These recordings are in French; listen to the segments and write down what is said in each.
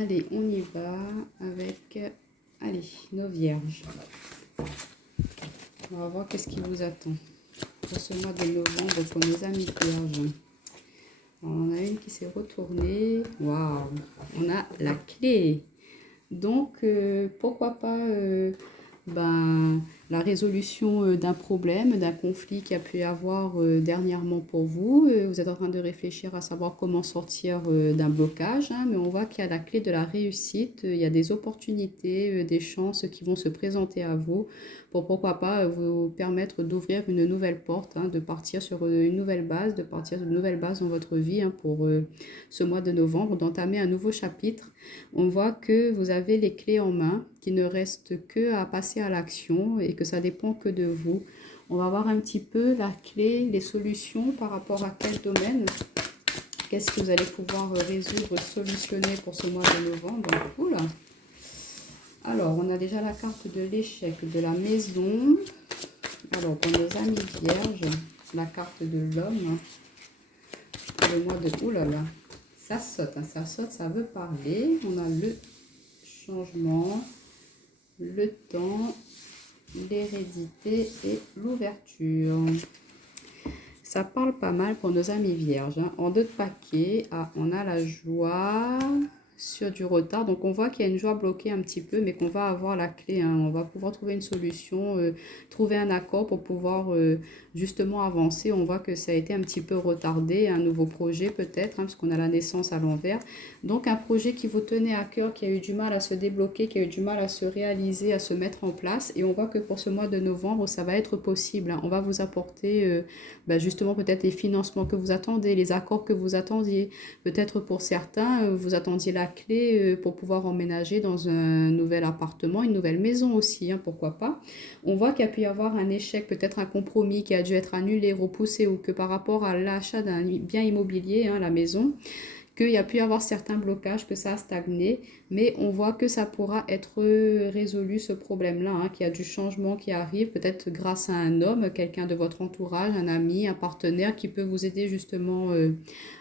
Allez, on y va avec, allez, nos vierges. On va voir qu'est-ce qui vous attend pour ce mois de novembre pour nos amis vierges. Alors, on a une qui s'est retournée. Waouh, on a la clé. Donc, pourquoi pas la résolution d'un problème, d'un conflit qui a pu y avoir dernièrement pour vous. Vous êtes en train de réfléchir à savoir comment sortir d'un blocage, hein, mais on voit qu'il y a la clé de la réussite. Il y a des opportunités, des chances qui vont se présenter à vous pour pourquoi pas vous permettre d'ouvrir une nouvelle porte, hein, de partir sur une nouvelle base, de partir sur une nouvelle base dans votre vie, hein, pour ce mois de novembre, d'entamer un nouveau chapitre. On voit que vous avez les clés en main, qu'il ne reste que à passer à l'action et que ça dépend que de vous. On va voir un petit peu la clé, les solutions par rapport à quel domaine. Qu'est-ce que vous allez pouvoir résoudre, solutionner pour ce mois de novembre. Oula. Alors, on a déjà la carte de l'échec, de la maison. Alors, pour nos amis vierges, la carte de l'homme. Pour le mois de... Oulala. Ça saute, hein, ça veut parler. On a le changement, le temps, l'hérédité et l'ouverture. Ça parle pas mal pour nos amis vierges, hein. En 2 paquets, on a la joie sur du retard. Donc, on voit qu'il y a une joie bloquée un petit peu, mais qu'on va avoir la clé, hein. On va pouvoir trouver une solution, trouver un accord pour pouvoir justement avancer. On voit que ça a été un petit peu retardé, un nouveau projet peut-être, hein, parce qu'on a la naissance à l'envers. Donc, un projet qui vous tenait à cœur, qui a eu du mal à se débloquer, qui a eu du mal à se réaliser, à se mettre en place. Et on voit que pour ce mois de novembre, ça va être possible, hein. On va vous apporter justement peut-être les financements que vous attendez, les accords que vous attendiez. Peut-être pour certains, vous attendiez la clé pour pouvoir emménager dans un nouvel appartement, une nouvelle maison aussi, hein, pourquoi pas. On voit qu'il y a pu y avoir un échec, peut-être un compromis qui a dû être annulé, repoussé, ou que par rapport à l'achat d'un bien immobilier, hein, la maison, qu'il y a pu y avoir certains blocages, que ça a stagné, mais on voit que ça pourra être résolu, ce problème-là, hein, qu'il y a du changement qui arrive, peut-être grâce à un homme, quelqu'un de votre entourage, un ami, un partenaire qui peut vous aider justement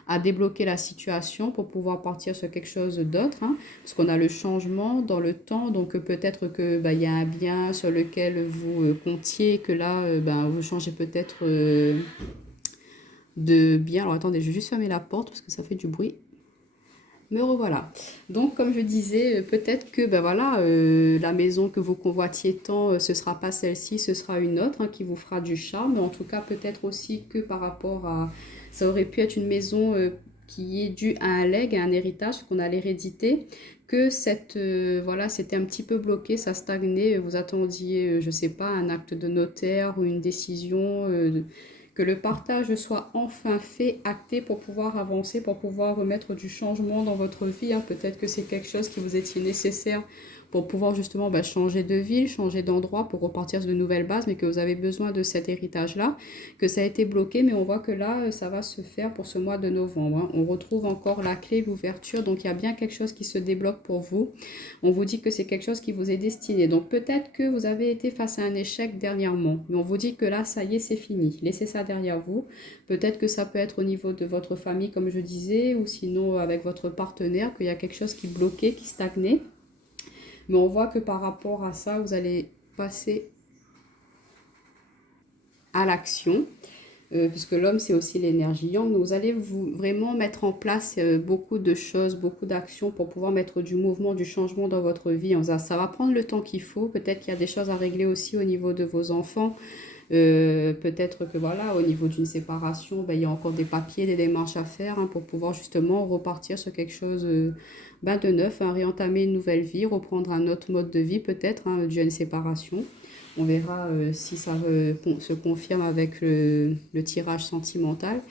à débloquer la situation pour pouvoir partir sur quelque chose d'autre, hein, parce qu'on a le changement dans le temps, donc peut-être que il y a un bien sur lequel vous comptiez, que là, vous changez peut-être de bien. Alors attendez, je vais juste fermer la porte parce que ça fait du bruit. Me revoilà. Donc, comme je disais, peut-être que la maison que vous convoitiez tant, ce ne sera pas celle-ci, ce sera une autre, hein, qui vous fera du charme. En tout cas, peut-être aussi que par rapport à... Ça aurait pu être une maison qui est due à un legs, à un héritage, qu'on a l'hérédité, que c'était un petit peu bloqué, ça stagnait. Vous attendiez, je ne sais pas, un acte de notaire ou une décision... que le partage soit enfin fait, acté pour pouvoir avancer, pour pouvoir remettre du changement dans votre vie, hein. Peut-être que c'est quelque chose qui vous est nécessaire pour pouvoir justement changer de ville, changer d'endroit pour repartir sur de nouvelles bases, mais que vous avez besoin de cet héritage-là, que ça a été bloqué, mais on voit que là, ça va se faire pour ce mois de novembre, hein. On retrouve encore la clé, l'ouverture, donc il y a bien quelque chose qui se débloque pour vous. On vous dit que c'est quelque chose qui vous est destiné. Donc peut-être que vous avez été face à un échec dernièrement, mais on vous dit que là, ça y est, c'est fini. Laissez ça derrière vous. Peut-être que ça peut être au niveau de votre famille, comme je disais, ou sinon avec votre partenaire, qu'il y a quelque chose qui bloquait, qui stagnait. Mais on voit que par rapport à ça, vous allez passer à l'action. Puisque l'homme, c'est aussi l'énergie yang. Donc, vous allez vraiment mettre en place beaucoup de choses, beaucoup d'actions pour pouvoir mettre du mouvement, du changement dans votre vie. Ça va prendre le temps qu'il faut. Peut-être qu'il y a des choses à régler aussi au niveau de vos enfants. Peut-être que au niveau d'une séparation, il y a encore des papiers, des démarches à faire, hein, pour pouvoir justement repartir sur quelque chose de neuf, hein, réentamer une nouvelle vie, reprendre un autre mode de vie peut-être, hein, dû à une séparation. On verra si ça se confirme avec le tirage sentimental.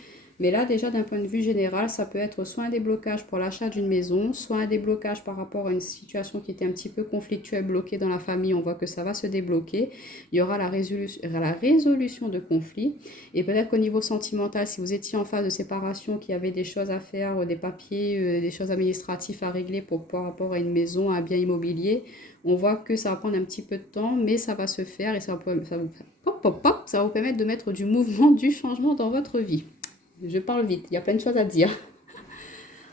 Mais là, déjà, d'un point de vue général, ça peut être soit un déblocage pour l'achat d'une maison, soit un déblocage par rapport à une situation qui était un petit peu conflictuelle, bloquée dans la famille. On voit que ça va se débloquer. Il y aura la résolution de conflits. Et peut-être qu'au niveau sentimental, si vous étiez en phase de séparation, qu'il y avait des choses à faire, des papiers, des choses administratives à régler par rapport à une maison, à un bien immobilier, on voit que ça va prendre un petit peu de temps, mais ça va se faire et ça va vous permettre de mettre du mouvement, du changement dans votre vie. Je parle vite, il y a plein de choses à dire.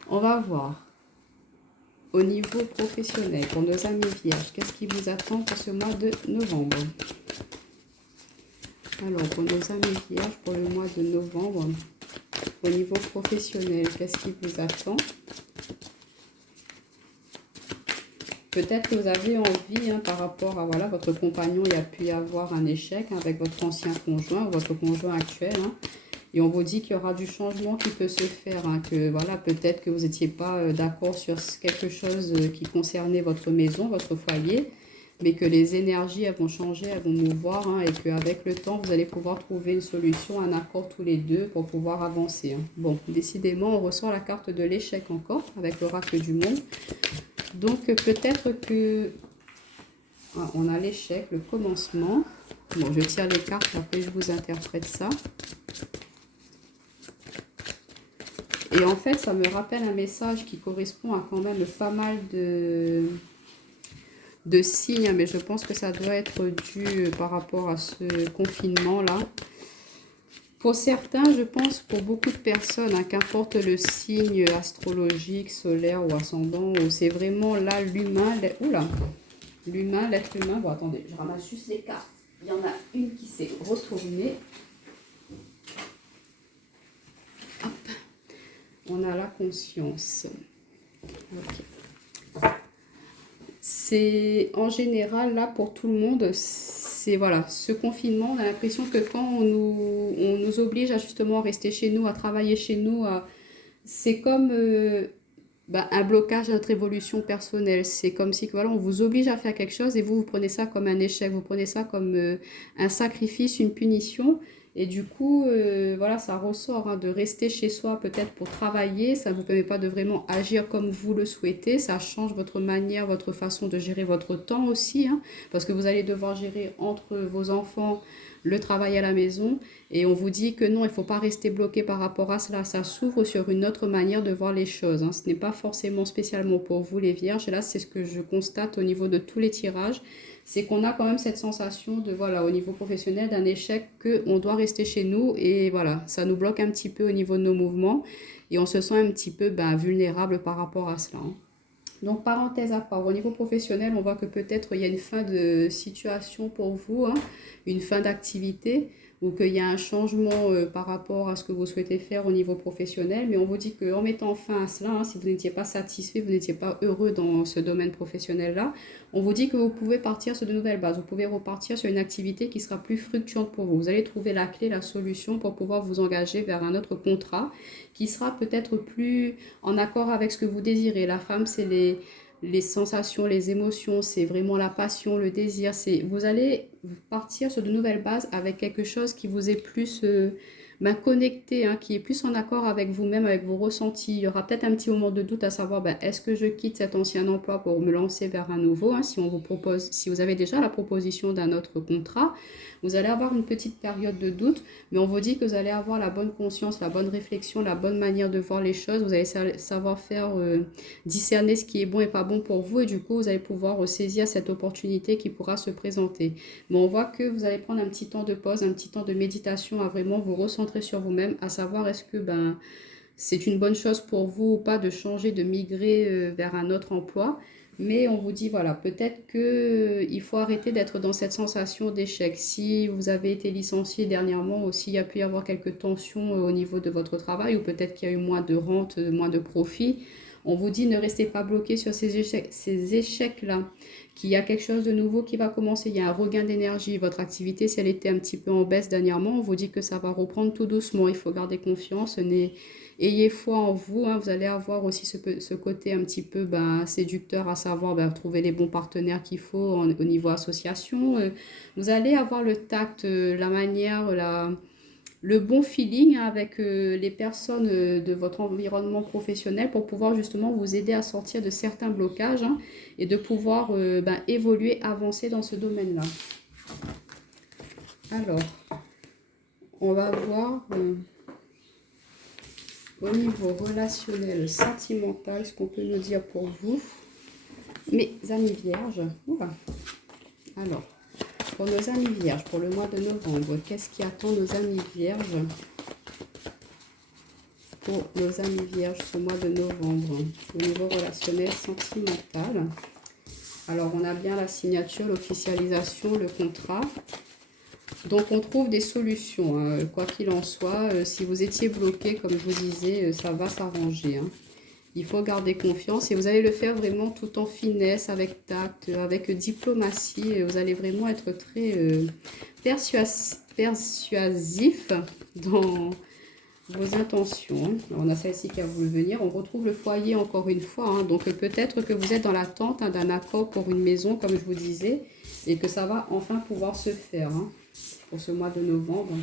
On va voir. Au niveau professionnel, pour nos amis vierges, qu'est-ce qui vous attend pour ce mois de novembre? Alors, pour nos amis vierges, pour le mois de novembre, au niveau professionnel, qu'est-ce qui vous attend? Peut-être que vous avez envie, hein, par rapport à voilà, votre compagnon, il y a pu y avoir un échec, hein, avec votre ancien conjoint ou votre conjoint actuel. Hein, et on vous dit qu'il y aura du changement qui peut se faire. Hein, que voilà, peut-être que vous n'étiez pas d'accord sur quelque chose qui concernait votre maison, votre foyer. Mais que les énergies elles vont changer, elles vont mouvoir. Hein, et qu'avec le temps, vous allez pouvoir trouver une solution, un accord tous les deux pour pouvoir avancer. Hein. Bon, décidément, on ressort la carte de l'échec encore avec l'oracle du monde. Donc peut-être que on a l'échec, le commencement. Bon, je tire les cartes, après je vous interprète ça. Et en fait, ça me rappelle un message qui correspond à quand même pas mal de signes, mais je pense que ça doit être dû par rapport à ce confinement-là. Pour certains, je pense, pour beaucoup de personnes, hein, qu'importe le signe astrologique, solaire ou ascendant, c'est vraiment là l'humain, l'humain, l'être humain. Bon, attendez, je ramasse juste les cartes. Il y en a une qui s'est retournée. Hop. On a la conscience. Ok. C'est en général, là, pour tout le monde, c'est voilà, ce confinement, on a l'impression que quand on nous oblige à justement rester chez nous, à travailler chez nous, c'est comme un blocage de notre évolution personnelle. C'est comme si voilà, on vous oblige à faire quelque chose et vous prenez ça comme un échec, vous prenez ça comme un sacrifice, une punition. Et du coup, voilà, ça ressort hein, de rester chez soi peut-être pour travailler. Ça ne vous permet pas de vraiment agir comme vous le souhaitez. Ça change votre manière, votre façon de gérer votre temps aussi. Hein, parce que vous allez devoir gérer entre vos enfants le travail à la maison. Et on vous dit que non, il ne faut pas rester bloqué par rapport à cela. Ça s'ouvre sur une autre manière de voir les choses. Hein. Ce n'est pas forcément spécialement pour vous les vierges. Et là, c'est ce que je constate au niveau de tous les tirages. C'est qu'on a quand même cette sensation de, voilà, au niveau professionnel, d'un échec, qu'on doit rester chez nous. Et voilà, ça nous bloque un petit peu au niveau de nos mouvements. Et on se sent un petit peu vulnérable par rapport à cela. Hein. Donc, parenthèse à part, au niveau professionnel, on voit que peut-être il y a une fin de situation pour vous, hein, une fin d'activité, ou qu'il y a un changement par rapport à ce que vous souhaitez faire au niveau professionnel. Mais on vous dit qu'en mettant fin à cela, hein, si vous n'étiez pas satisfait, vous n'étiez pas heureux dans ce domaine professionnel-là, on vous dit que vous pouvez partir sur de nouvelles bases. Vous pouvez repartir sur une activité qui sera plus fluctuante pour vous. Vous allez trouver la clé, la solution pour pouvoir vous engager vers un autre contrat qui sera peut-être plus en accord avec ce que vous désirez. La femme, c'est les sensations, les émotions, c'est vraiment la passion, le désir. Vous allez partir sur de nouvelles bases avec quelque chose qui vous est plus connecté, hein, qui est plus en accord avec vous-même, avec vos ressentis. Il y aura peut-être un petit moment de doute à savoir, est-ce que je quitte cet ancien emploi pour me lancer vers un nouveau, hein, si on vous propose, si vous avez déjà la proposition d'un autre contrat, vous allez avoir une petite période de doute, mais on vous dit que vous allez avoir la bonne conscience, la bonne réflexion, la bonne manière de voir les choses. Vous allez savoir faire discerner ce qui est bon et pas bon pour vous, et du coup, vous allez pouvoir saisir cette opportunité qui pourra se présenter. Mais on voit que vous allez prendre un petit temps de pause, un petit temps de méditation à vraiment vous recentrer sur vous-même, à savoir est-ce que c'est une bonne chose pour vous ou pas de changer, de migrer vers un autre emploi. Mais on vous dit, voilà, peut-être qu'il faut arrêter d'être dans cette sensation d'échec. Si vous avez été licencié dernièrement ou s'il y a pu y avoir quelques tensions au niveau de votre travail, ou peut-être qu'il y a eu moins de rente, moins de profit, on vous dit ne restez pas bloqué sur ces échecs-là, qu'il y a quelque chose de nouveau qui va commencer, il y a un regain d'énergie. Votre activité, si elle était un petit peu en baisse dernièrement, on vous dit que ça va reprendre tout doucement. Il faut garder confiance, ayez foi en vous, hein. Vous allez avoir aussi ce côté un petit peu séducteur, à savoir trouver les bons partenaires qu'il faut au niveau association. Vous allez avoir le tact, la manière, le bon feeling avec les personnes de votre environnement professionnel pour pouvoir justement vous aider à sortir de certains blocages, hein, et de pouvoir évoluer, avancer dans ce domaine-là. Alors, on va voir au niveau relationnel, sentimental, ce qu'on peut nous dire pour vous, mes amis vierges. Oula. Alors, pour nos amis vierges, pour le mois de novembre, qu'est-ce qui attend nos amis vierges pour nos amis vierges ce mois de novembre, au niveau relationnel sentimental. Alors, on a bien la signature, l'officialisation, le contrat. Donc, on trouve des solutions, hein. Quoi qu'il en soit. Si vous étiez bloqué, comme je vous disais, ça va s'arranger, hein. Il faut garder confiance et vous allez le faire vraiment tout en finesse, avec tact, avec diplomatie. Vous allez vraiment être très persuasif dans vos intentions, hein. Alors, on a celle-ci qui a voulu venir. On retrouve le foyer encore une fois, hein. Donc peut-être que vous êtes dans l'attente, hein, d'un accord pour une maison, comme je vous disais, et que ça va enfin pouvoir se faire, hein, pour ce mois de novembre.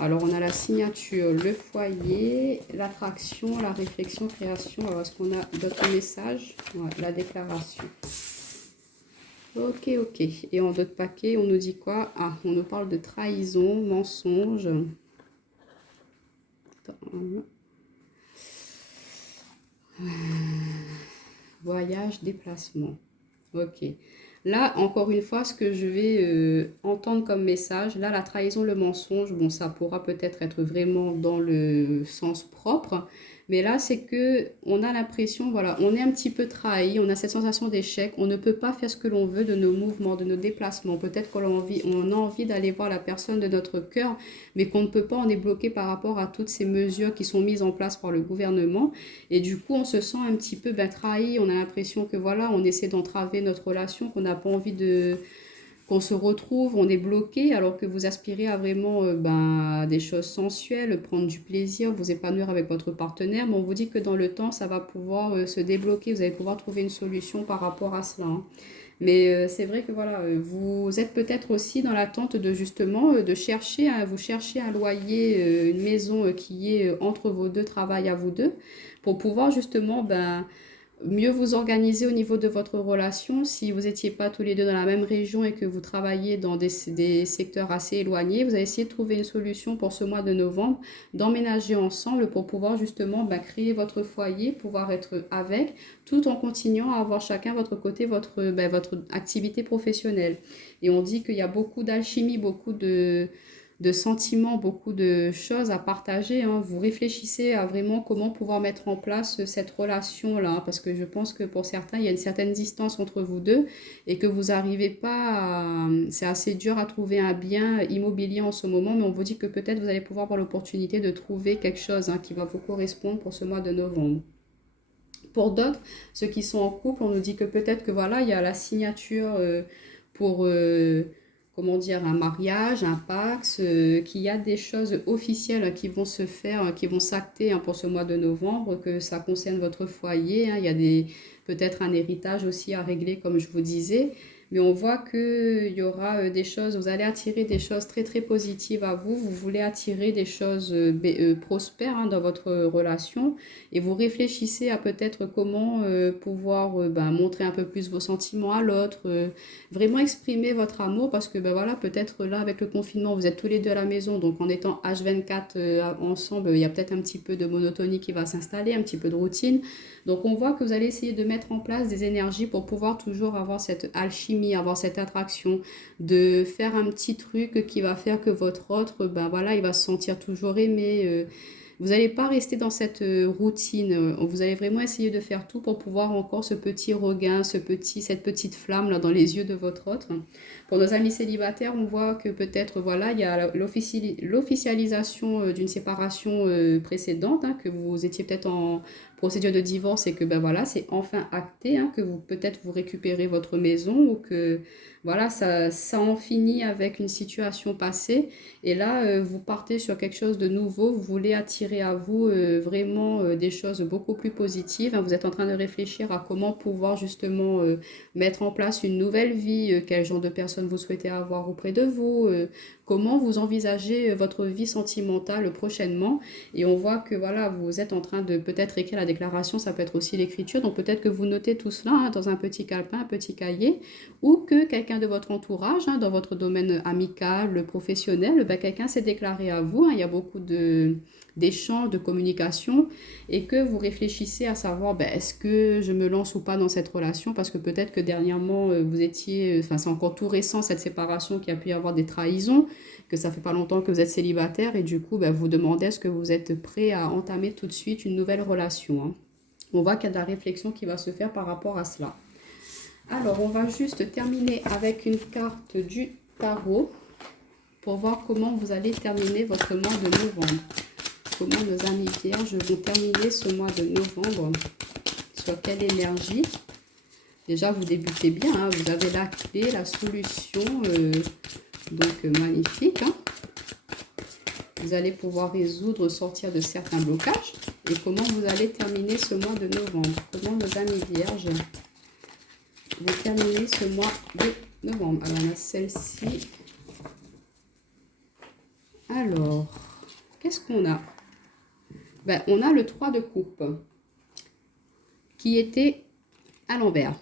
Alors, on a la signature, le foyer, l'attraction, la réflexion, création. Alors, est-ce qu'on a d'autres messages? Ouais, la déclaration. Ok, ok. Et en d'autres paquets, on nous dit quoi? Ah, on nous parle de trahison, mensonge. Voyage, déplacement. Ok. Là, encore une fois, ce que je vais entendre comme message, là, la trahison, le mensonge, bon, ça pourra peut-être être vraiment dans le sens propre, mais là, c'est que on a l'impression, voilà, on est un petit peu trahi, on a cette sensation d'échec, on ne peut pas faire ce que l'on veut de nos mouvements, de nos déplacements. Peut-être qu'on a envie d'aller voir la personne de notre cœur, mais qu'on ne peut pas, on est bloqué par rapport à toutes ces mesures qui sont mises en place par le gouvernement. Et du coup, on se sent un petit peu trahi. On a l'impression que voilà, on essaie d'entraver notre relation, qu'on n'a pas envie de qu'on se retrouve, on est bloqué, alors que vous aspirez à vraiment des choses sensuelles, prendre du plaisir, vous épanouir avec votre partenaire. Mais on vous dit que dans le temps, ça va pouvoir se débloquer. Vous allez pouvoir trouver une solution par rapport à cela, hein. Mais c'est vrai que voilà, vous êtes peut-être aussi dans l'attente de justement de chercher, vous cherchez un loyer, une maison qui est entre vos deux travails à vous deux, pour pouvoir justement mieux vous organiser au niveau de votre relation. Si vous n'étiez pas tous les deux dans la même région et que vous travaillez dans des secteurs assez éloignés, vous allez essayer de trouver une solution pour ce mois de novembre, d'emménager ensemble pour pouvoir justement créer votre foyer, pouvoir être avec, tout en continuant à avoir chacun votre côté, votre activité professionnelle. Et on dit qu'il y a beaucoup d'alchimie, beaucoup de sentiments, beaucoup de choses à partager, hein. Vous réfléchissez à vraiment comment pouvoir mettre en place cette relation-là, hein, parce que je pense que pour certains, il y a une certaine distance entre vous deux et que vous n'arrivez pas à... C'est assez dur à trouver un bien immobilier en ce moment, mais on vous dit que peut-être vous allez pouvoir avoir l'opportunité de trouver quelque chose, hein, qui va vous correspondre pour ce mois de novembre. Pour d'autres, ceux qui sont en couple, on nous dit que peut-être que voilà, il y a la signature pour, comment dire, un mariage, un Pacs, qu'il y a des choses officielles, hein, qui vont se faire, qui vont s'acter, hein, pour ce mois de novembre, que ça concerne votre foyer, hein. Il y a peut-être un héritage aussi à régler, comme je vous disais. Mais on voit qu'il y aura des choses, vous allez attirer des choses très très positives à vous. Vous voulez attirer des choses prospères, hein, dans votre relation. Et vous réfléchissez à peut-être comment pouvoir montrer un peu plus vos sentiments à l'autre, vraiment exprimer votre amour, parce que voilà, peut-être là avec le confinement, vous êtes tous les deux à la maison, donc en étant H24 ensemble, il y a peut-être un petit peu de monotonie qui va s'installer, un petit peu de routine. Donc on voit que vous allez essayer de mettre en place des énergies pour pouvoir toujours avoir cette alchimie, avoir cette attraction, de faire un petit truc qui va faire que votre autre, voilà, il va se sentir toujours aimé. Vous n'allez pas rester dans cette routine. Vous allez vraiment essayer de faire tout pour pouvoir encore ce petit regain, cette petite flamme là dans les yeux de votre autre. Pour nos amis célibataires, on voit que peut-être voilà, il y a l'officialisation d'une séparation précédente, hein, que vous étiez peut-être en procédure de divorce et que voilà, c'est enfin acté, hein, que vous peut-être vous récupérez votre maison, ou que voilà, ça en finit avec une situation passée. Et là, vous partez sur quelque chose de nouveau, vous voulez attirer à vous vraiment des choses beaucoup plus positives, hein. Vous êtes en train de réfléchir à comment pouvoir justement mettre en place une nouvelle vie, quel genre de personnes vous souhaitez avoir auprès de vous, comment vous envisagez votre vie sentimentale prochainement. Et on voit que voilà, vous êtes en train de peut-être écrire la déclaration, ça peut être aussi l'écriture, donc peut-être que vous notez tout cela, hein, dans un petit calepin, un petit cahier, ou que quelqu'un de votre entourage, hein, dans votre domaine amical, professionnel, quelqu'un s'est déclaré à vous, hein. Il y a beaucoup d'échanges d'échange, de communication, et que vous réfléchissez à savoir ben, est-ce que je me lance ou pas dans cette relation, parce que peut-être que dernièrement vous étiez, enfin c'est encore tout récent cette séparation, qu'il y a pu y avoir des trahisons, que ça fait pas longtemps que vous êtes célibataire et du coup ben, vous demandez est-ce que vous êtes prêt à entamer tout de suite une nouvelle relation, hein. On voit qu'il y a de la réflexion qui va se faire par rapport à cela. Alors, on va juste terminer avec une carte du tarot pour voir comment vous allez terminer votre mois de novembre. Comment nos amis vierges vont terminer ce mois de novembre. Sur quelle énergie. Déjà, vous débutez bien, hein, vous avez la clé, la solution, donc magnifique, hein. Vous allez pouvoir résoudre, sortir de certains blocages. Et comment vous allez terminer ce mois de novembre. Comment nos amis vierges vont terminer ce mois de novembre. Alors, on a celle-ci. Alors, qu'est-ce qu'on a? Ben, on a le 3 de coupe qui était à l'envers.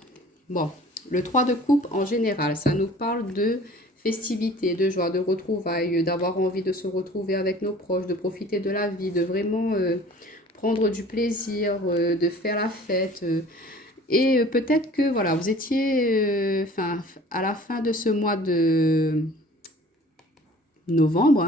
Bon, le 3 de coupe en général, ça nous parle de festivité, de joie, de retrouvailles, d'avoir envie de se retrouver avec nos proches, de profiter de la vie, de vraiment prendre du plaisir, de faire la fête. Et peut-être que voilà, vous étiez à la fin de ce mois de novembre.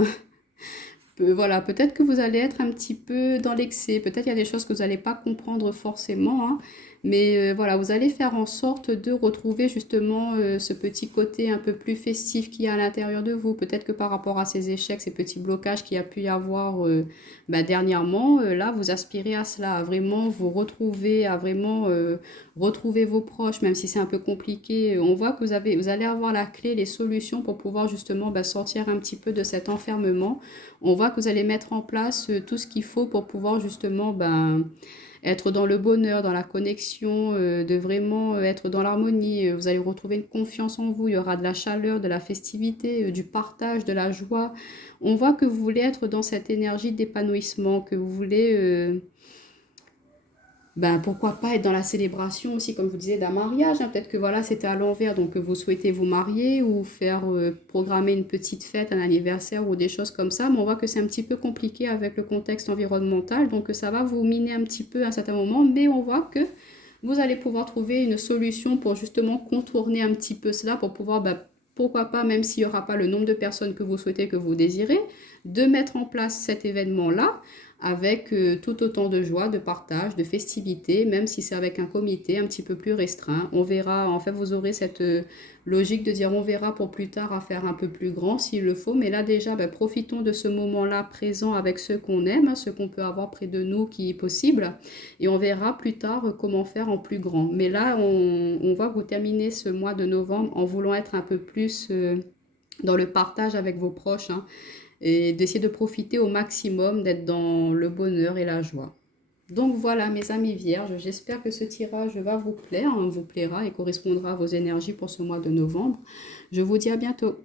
Voilà, peut-être que vous allez être un petit peu dans l'excès. Peut-être il y a des choses que vous n'allez pas comprendre forcément, hein. Mais voilà, vous allez faire en sorte de retrouver justement ce petit côté un peu plus festif qu'il y a à l'intérieur de vous. Peut-être que par rapport à ces échecs, ces petits blocages qu'il y a pu y avoir dernièrement, là, vous aspirez à cela, à vraiment vous retrouver, à vraiment retrouver vos proches, même si c'est un peu compliqué. On voit que vous allez avoir la clé, les solutions pour pouvoir justement sortir un petit peu de cet enfermement. On voit que vous allez mettre en place tout ce qu'il faut pour pouvoir justement être dans le bonheur, dans la connexion, de vraiment être dans l'harmonie. Vous allez retrouver une confiance en vous. Il y aura de la chaleur, de la festivité, du partage, de la joie. On voit que vous voulez être dans cette énergie d'épanouissement, que vous voulez... pourquoi pas être dans la célébration aussi, comme je vous disais, d'un mariage, hein. Peut-être que voilà, c'était à l'envers, donc vous souhaitez vous marier ou faire programmer une petite fête, un anniversaire ou des choses comme ça. Mais on voit que c'est un petit peu compliqué avec le contexte environnemental, donc ça va vous miner un petit peu à un certain moment. Mais on voit que vous allez pouvoir trouver une solution pour justement contourner un petit peu cela, pour pouvoir, pourquoi pas, même s'il n'y aura pas le nombre de personnes que vous souhaitez, que vous désirez, de mettre en place cet événement-là avec tout autant de joie, de partage, de festivité, même si c'est avec un comité un petit peu plus restreint. On verra, en fait, vous aurez cette logique de dire on verra pour plus tard à faire un peu plus grand s'il le faut. Mais là déjà, profitons de ce moment-là présent avec ceux qu'on aime, hein, ceux qu'on peut avoir près de nous qui est possible. Et on verra plus tard comment faire en plus grand. Mais là, on va vous terminer ce mois de novembre en voulant être un peu plus dans le partage avec vos proches, hein, et d'essayer de profiter au maximum, d'être dans le bonheur et la joie. Donc voilà mes amis vierges, j'espère que ce tirage va vous plaire, hein, vous plaira et correspondra à vos énergies pour ce mois de novembre. Je vous dis à bientôt.